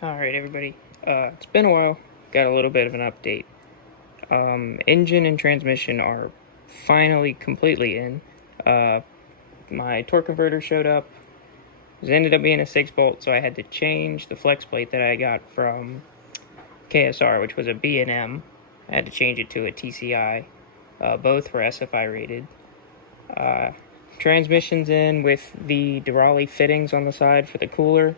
Alright, everybody. It's been a while. Got a little bit of an update. Engine and transmission are finally completely in. My torque converter showed up. It ended up being a 6-bolt, so I had to change the flex plate that I got from KSR, which was a B&M. I had to change it to a TCI. Both were SFI rated. Transmission's in with the Durali fittings on the side for the cooler.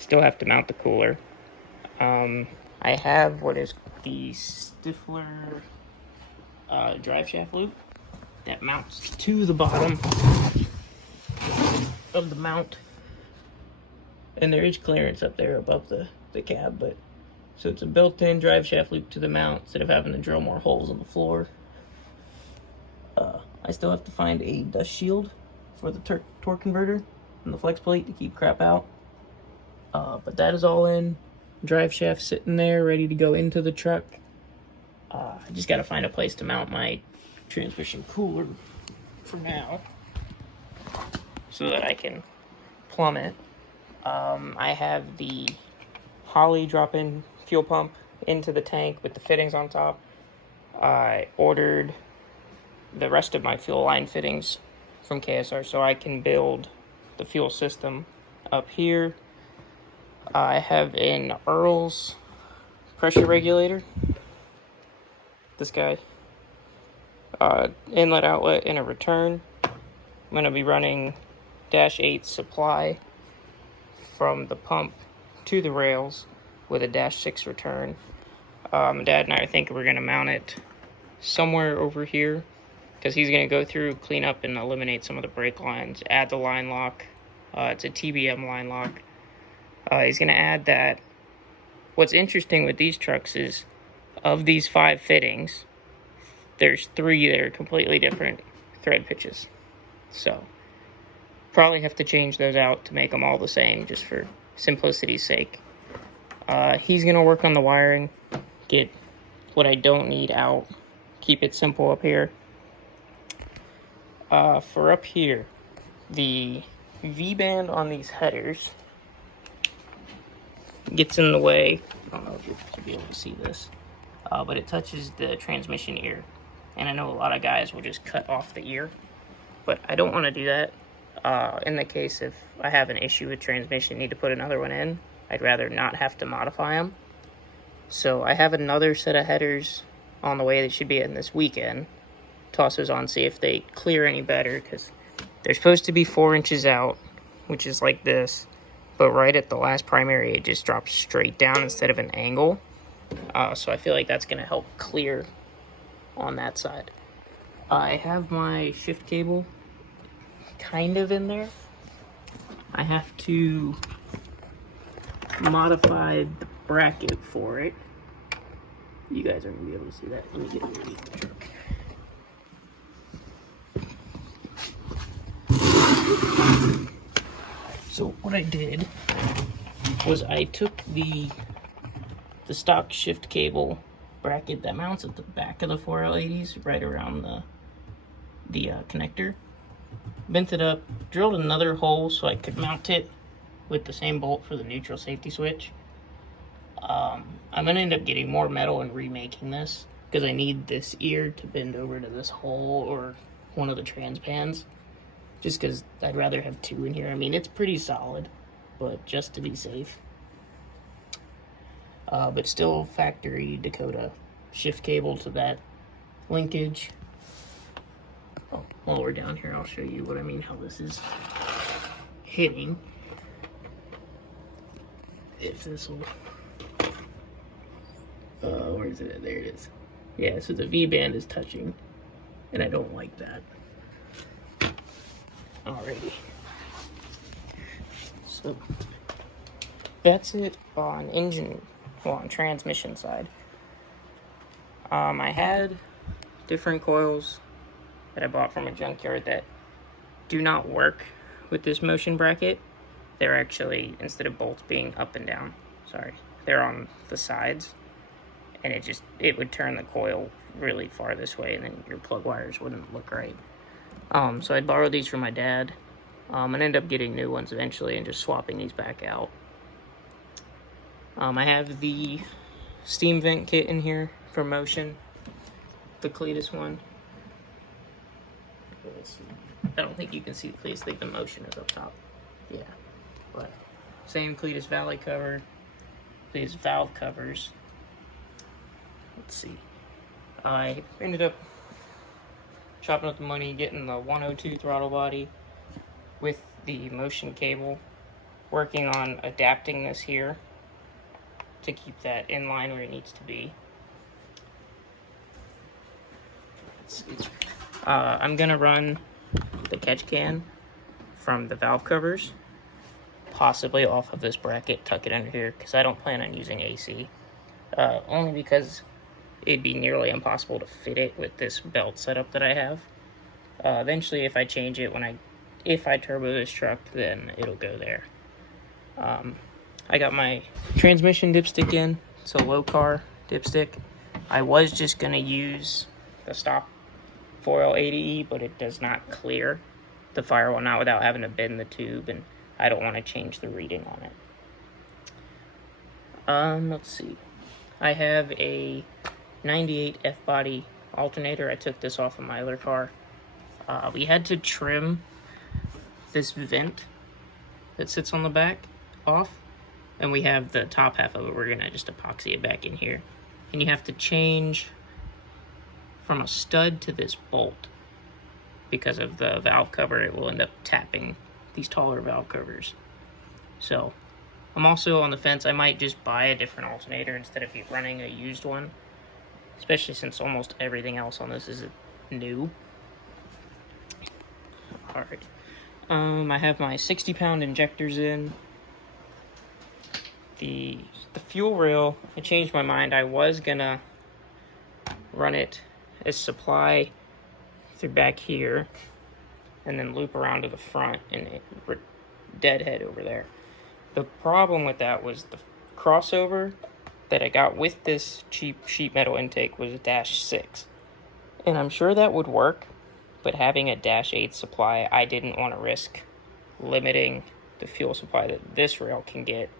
Still have to mount the cooler. I have what is the Stifler drive shaft loop that mounts to the bottom of the mount, and there is clearance up there above the cab, but so it's a built-in drive shaft loop to the mount instead of having to drill more holes in the floor. I still have to find a dust shield for the torque converter and the flex plate to keep crap out, but that is all in. Drive shaft sitting there ready to go into the truck. I just got to find a place to mount my transmission cooler for now so that I can plumb it. I have the Holley drop-in fuel pump into the tank with the fittings on top. I ordered the rest of my fuel line fittings from KSR so I can build the fuel system up here. I have an Earl's pressure regulator. This guy. Inlet, outlet, and a return. I'm going to be running -8 supply from the pump to the rails with a -6 return. Dad and I think we're going to mount it somewhere over here because he's going to go through, clean up, and eliminate some of the brake lines, add the line lock. It's a TBM line lock. He's going to add that. What's interesting with these trucks is, of these 5 fittings, there's 3 that are completely different thread pitches. So, probably have to change those out to make them all the same, just for simplicity's sake. He's going to work on the wiring, get what I don't need out, keep it simple up here. For up here, the V-band on these headers gets in the way. I don't know if you'll be able to see this, but it touches the transmission ear, and I know a lot of guys will just cut off the ear, but I don't want to do that. In the case if I have an issue with transmission, need to put another one in, I'd rather not have to modify them. So I have another set of headers on the way that should be in this weekend. Toss those on, see if they clear any better, because they're supposed to be 4 inches out, which is like this. But right at the last primary, it just drops straight down instead of an angle. So I feel like that's going to help clear on that side. I have my shift cable kind of in there. I have to modify the bracket for it. You guys aren't going to be able to see that. Let me get underneath the truck. So what I did was I took the stock shift cable bracket that mounts at the back of the 4L80s, right around the connector, bent it up, drilled another hole so I could mount it with the same bolt for the neutral safety switch. I'm going to end up getting more metal and remaking this because I need this ear to bend over to this hole or one of the trans pans. Just because I'd rather have 2 in here. I mean, it's pretty solid, but just to be safe. But still factory Dakota shift cable to that linkage. Oh, while we're down here, I'll show you what I mean, how this is hitting. If this will... where is it? There it is. Yeah, so the V-band is touching, and I don't like that. Alrighty. So that's it on engine, well, on transmission side. I had different coils that I bought from a junkyard that do not work with this motion bracket. They're actually, instead of bolts being up and down, they're on the sides, and it would turn the coil really far this way, and then your plug wires wouldn't look right. So I borrowed these from my dad, and ended up getting new ones eventually and just swapping these back out. I have the steam vent kit in here for motion, the Cletus one. Let's see. I don't think you can see the Cletus, I think the motion is up top. Yeah, but same Cletus valley cover, Cletus valve covers. Let's see. I ended up chopping up the money, getting the 102 throttle body with the motion cable, working on adapting this here to keep that in line where it needs to be. Let's see. I'm gonna run the catch can from the valve covers, possibly off of this bracket, tuck it under here, because I don't plan on using AC. Only because it'd be nearly impossible to fit it with this belt setup that I have. Eventually, if I change it, if I turbo this truck, then it'll go there. I got my transmission dipstick in. It's a low car dipstick. I was just gonna use the stock 4L80E, but it does not clear the firewall, not without having to bend the tube, and I don't want to change the reading on it. Let's see. I have a 98 F-body alternator. I took this off of my other car. We had to trim this vent that sits on the back off, and we have the top half of it. We're gonna just epoxy it back in here, and you have to change from a stud to this bolt. Because of the valve cover, it will end up tapping these taller valve covers. So I'm also on the fence. I might just buy a different alternator instead of running a used one, especially since almost everything else on this is new. All right. I have my 60-pound injectors in. The fuel rail, I changed my mind. I was gonna run it as supply through back here and then loop around to the front and deadhead over there. The problem with that was the crossover that I got with this cheap sheet metal intake was a -6, and I'm sure that would work, but having a -8 supply, I didn't want to risk limiting the fuel supply that this rail can get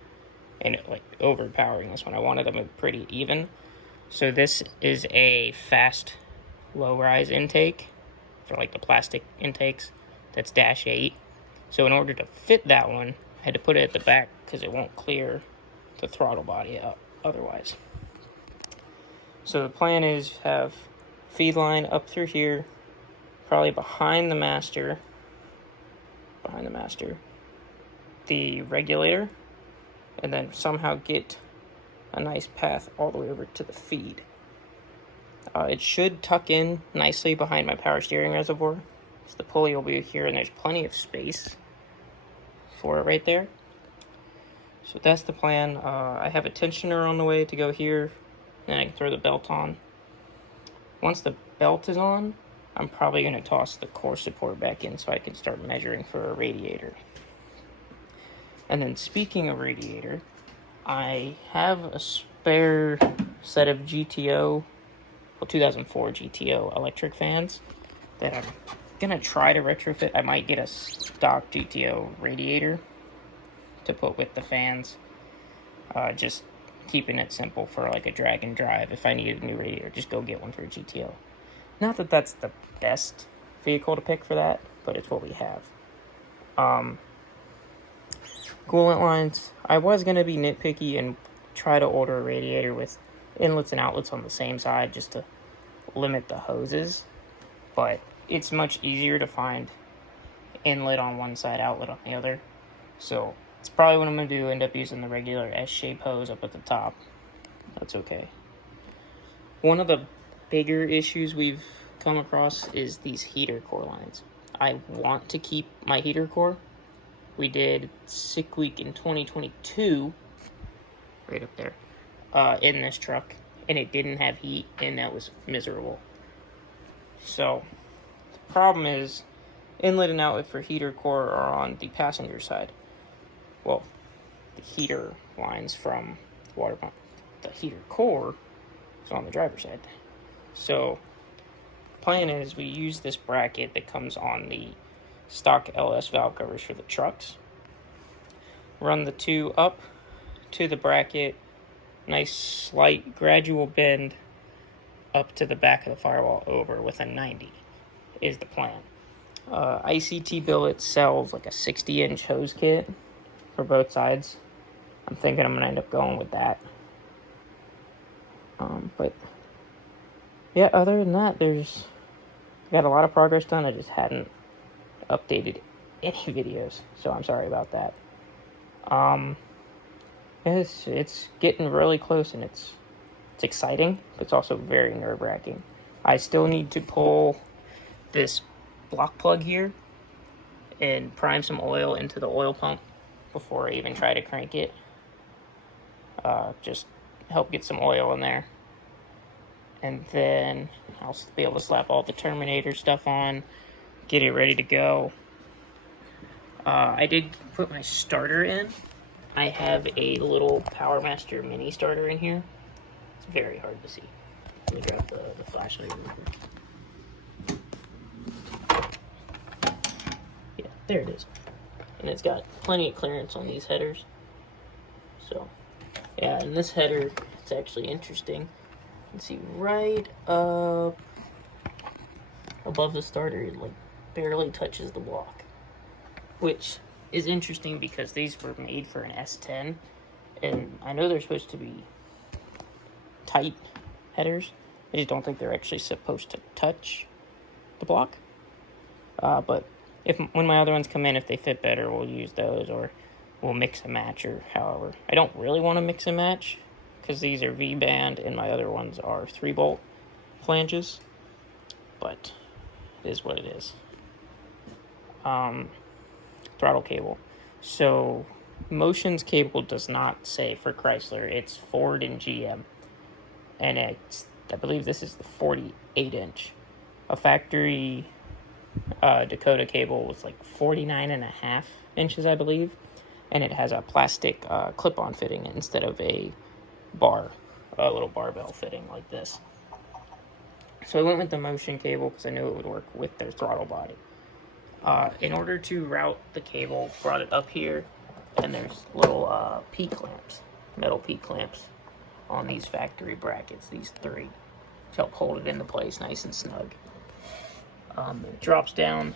and overpowering this one. I wanted them pretty even. So this is a fast low rise intake for the plastic intakes that's -8. So in order to fit that one, I had to put it at the back because it won't clear the throttle body up otherwise. So the plan is have feed line up through here, probably behind the master, the regulator, and then somehow get a nice path all the way over to the feed. It should tuck in nicely behind my power steering reservoir. So the pulley will be here, and there's plenty of space for it right there. So that's the plan. I have a tensioner on the way to go here, then I can throw the belt on. Once the belt is on, I'm probably going to toss the core support back in so I can start measuring for a radiator. And then speaking of radiator, I have a spare set of GTO, 2004 GTO electric fans that I'm gonna try to retrofit. I might get a stock GTO radiator to put with the fans. Just keeping it simple for a drag and drive. If I need a new radiator, just go get one for a GTO. Not that that's the best vehicle to pick for that, but it's what we have. Coolant lines, I was going to be nitpicky and try to order a radiator with inlets and outlets on the same side just to limit the hoses, but it's much easier to find inlet on one side, outlet on the other, so it's probably what I'm going to do, end up using the regular S-shape hose up at the top. That's okay. One of the bigger issues we've come across is these heater core lines. I want to keep my heater core. We did Sick Week in 2022, right up there, in this truck, and it didn't have heat, and that was miserable. So, the problem is, inlet and outlet for heater core are on the passenger side. Well, the heater lines from the water pump. The heater core is on the driver's side. So, the plan is we use this bracket that comes on the stock LS valve covers for the trucks. Run the two up to the bracket, nice slight gradual bend up to the back of the firewall over with a 90 is the plan. ICT billet sells like a 60-inch hose kit for both sides. I'm thinking I'm going to end up going with that. But yeah, other than that, I got a lot of progress done. I just hadn't updated any videos, so I'm sorry about that. It's getting really close, and it's exciting, but it's also very nerve-wracking. I still need to pull this block plug here and prime some oil into the oil pump before I even try to crank it. Just help get some oil in there. And then I'll be able to slap all the Terminator stuff on, get it ready to go. I did put my starter in. I have a little Power Master mini starter in here. It's very hard to see. Let me grab the flashlight real quick. Yeah, there it is. And it's got plenty of clearance on these headers. So, yeah, and this header, it's actually interesting. You can see right up above the starter, it like barely touches the block. Which is interesting because these were made for an S10. And I know they're supposed to be tight headers. I just don't think they're actually supposed to touch the block. But when my other ones come in, if they fit better, we'll use those, or we'll mix and match, or however. I don't really want to mix and match because these are V-band and my other ones are 3-bolt flanges. But it is what it is. Throttle cable. So Motion's cable does not say for Chrysler. It's Ford and GM. And I believe this is the 48-inch. A factory Dakota cable was like 49.5 inches, I believe. And it has a plastic clip-on fitting instead of a little barbell fitting like this. So I went with the Motion cable because I knew it would work with their throttle body. In order to route the cable, brought it up here, and there's little P-clamps, metal P-clamps on these factory brackets, these 3, to help hold it into place nice and snug. It drops down,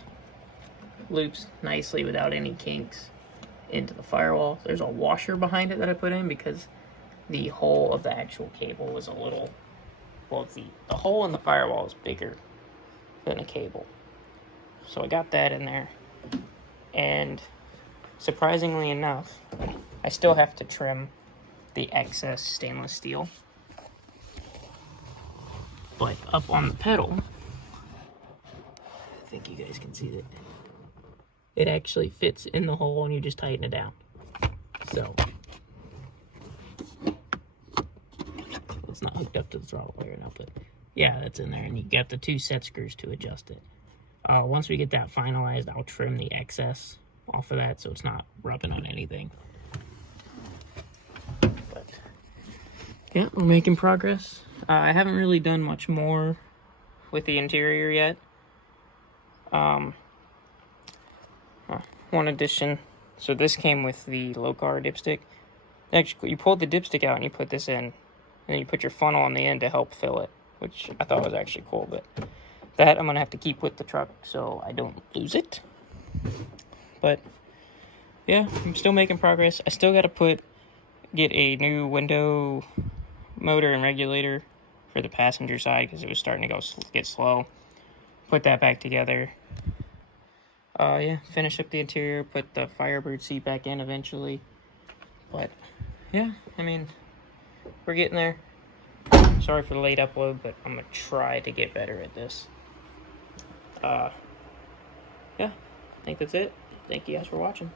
loops nicely without any kinks into the firewall. There's a washer behind it that I put in because the hole of the actual cable was a little, well, the hole in the firewall is bigger than the cable. So I got that in there, and surprisingly enough, I still have to trim the excess stainless steel. But up on the pedal, I think you guys can see that it actually fits in the hole and you just tighten it down. So it's not hooked up to the throttle wire now, but yeah, that's in there, and you got the 2 set screws to adjust it. Once we get that finalized, I'll trim the excess off of that so it's not rubbing on anything. But yeah, we're making progress. I haven't really done much more with the interior yet. One addition. So this came with the Locar dipstick. Actually, you pulled the dipstick out and you put this in, and then you put your funnel on the end to help fill it, which I thought was actually cool. But that I'm gonna have to keep with the truck so I don't lose it. But yeah, I'm still making progress. I still gotta get a new window motor and regulator for the passenger side because it was starting to get slow. Put that back together. Yeah, finish up the interior, put the Firebird seat back in eventually. But yeah, I mean, we're getting there. Sorry for the late upload, but I'm gonna try to get better at this. Yeah, I think that's it. Thank you guys for watching.